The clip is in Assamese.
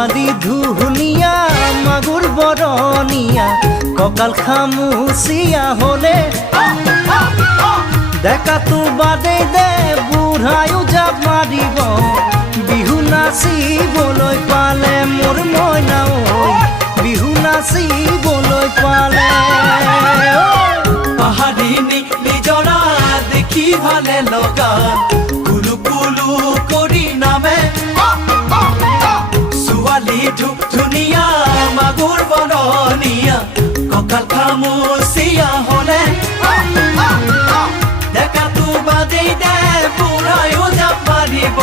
ছোৱালী ধুনীয়া মাগুৰ বৰণীয়া কঁকাল খামুচিয়া হ'লে ডেকাটো বাদেই দে বুঢ়ায়ো জাপ মাৰিব বিহু নাচিবলৈ পালে মোৰ মইনা ঐ বিহু নাচিবলৈ পালে পাহাৰিনী নিজৰা দেখি ভালে লগা কুলু কুলু কৰি নামে ছোৱালী ধুনীয়া মাগুৰ বৰণীয়া কঁকাল খামুচিয়া হ'লে ডেকাটো বাদেই দে বুঢ়ায়ো জাপ মাৰিব